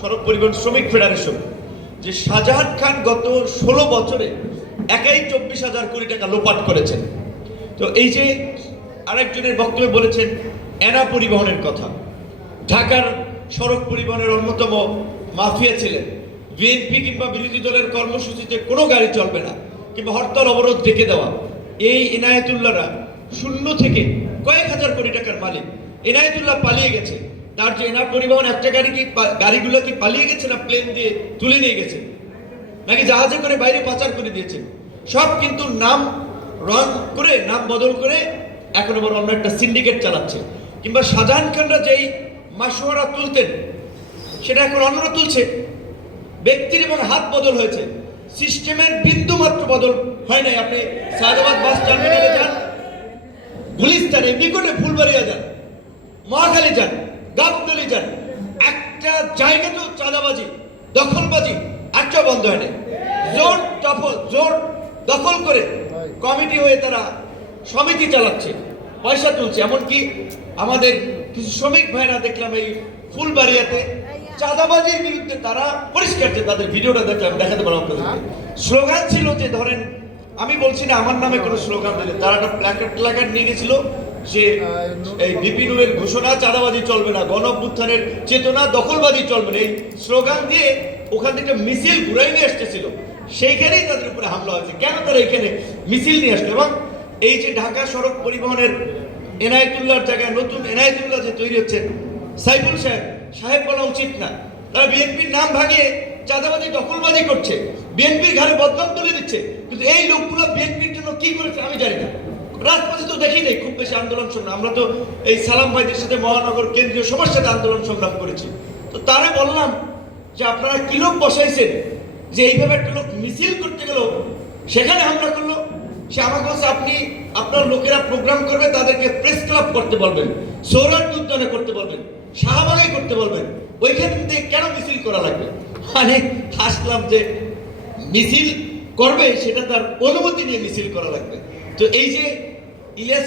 সড়ক পরিবহন শ্রমিক ফেডারেশন, যে শাহজাহান খান গত ষোলো বছরে একাই চব্বিশ হাজার কোটি টাকা লোপাট করেছেন। তো এই যে আরেকজনের বক্তব্যে বলেছেন, এনা পরিবহনের কথা। ঢাকার সড়ক পরিবহনের অন্যতম মাফিয়া ছিলেন। বিএনপি কিংবা বিরোধী দলের কর্মসূচিতে কোনো গাড়ি চলবে না, কিংবা হরতাল, অবরোধ ডেকে দেওয়া। এই এনায়েতুল্লাহরা শূন্য থেকে কয়েক হাজার কোটি টাকার মালিক। এনায়েতুল্লাহ পালিয়ে গেছে। তার যে এনার পরিবহন একটা গাড়ি কি গাড়িগুলো কি পালিয়ে গেছে না প্লেন দিয়ে তুলে নিয়ে গেছে? নাকি জাহাজে করে বাইরে পাচার করে দিয়েছে? সব কিন্তু নাম রং করে, নাম বদল করে এখন আবার অন্য একটা সিন্ডিকেট চালাচ্ছে। কিংবা শাহজাহান খানরা যেই মাসোয়ারা তুলতেন, সেটা এখন অন্যরা তুলছে। ব্যক্তির এবং হাত বদল হয়েছে। সিস্টেমের বিন্দু মাত্র বদল হয় নাই। আপনি সায়দাবাদ বাস টার্মিনালে যান, গুলিস্তানে, নিকটে ফুলবাড়িয়া যান, মহাখালী যান। গাবতলি যান। একটা জায়গাতেও চাঁদাবাজি, দখলবাজি একটা বন্ধ হয় না জোর দখল জোর দখল করে কমিটি হয়ে তারা সমিতি চালাচ্ছে, পয়সা তুলছে। এমনকি আমাদের কিছু শ্রমিক ভাইরা দেখলাম এই ফুলবাড়িয়াতে চাঁদাবাজির বিরুদ্ধে তারা পরিষ্কার যে তাদের ভিডিওটা দেখলাম, দেখাতে পারব আপনাদেরকে। স্লোগান ছিল যে, ধরেন, আমি বলছি না, আমার নামে কোনো স্লোগান দিলে, তারা একটা প্ল্যাকার্ড প্ল্যাকার্ড নিয়ে গেছিল যে এই বিপিনুয়ের ঘোষণা, চাঁদাবাজি চলবে না চেতনা, দখলবাজি চলবে না। এই স্লোগান দিয়ে ওখান থেকে মিছিল ঘুরাই নিয়ে আসতেছিল সেইখানেই তাদের উপরে হামলা হয়েছে। কেন তারা এখানে মিছিল নিয়ে আসলো? এবং এই যে ঢাকা সড়ক পরিবহনের জায়গায় নতুন এনায়েতুল্লাহ যে তৈরি হচ্ছে, সাইফুল সাহেব সাহেব বলা উচিত না। তারা বিএনপির নাম ভাঙিয়ে চাঁদাবাজি, দখলবাজি করছে। বিএনপির ঘরে বদনাম তুলে দিচ্ছে। কিন্তু এই লোকগুলো বিএনপির জন্য কি করেছে আমি জানি না। রাজপথে তো দেখি নেই, খুব বেশি আন্দোলন সংগ্রাম। আমরা তো এই সালাম ভাইদের সাথে মহানগর কেন্দ্রীয় সবার সাথে আন্দোলন সংগ্রাম করেছি। তো তারে বললাম যে আপনারা কি লোক বসাইছেন যে এইভাবে একটা লোক মিছিল করতে গেল? সেখানে হামলা করল। সে আমাকে বলছে, আপনি, আপনার লোকেরা প্রোগ্রাম করবে, তাদেরকে প্রেস ক্লাব করতে বলবেন সৌরাট উদ্যানে করতে বলবেন শাহবাগে করতে বলবেন। ওইখান থেকে কেন মিছিল করা লাগবে? মানে হাসলাম যে মিছিল করবে, সেটা তার অনুমতি নিয়ে মিছিল করা লাগবে। তো এই যে ইলিয়াস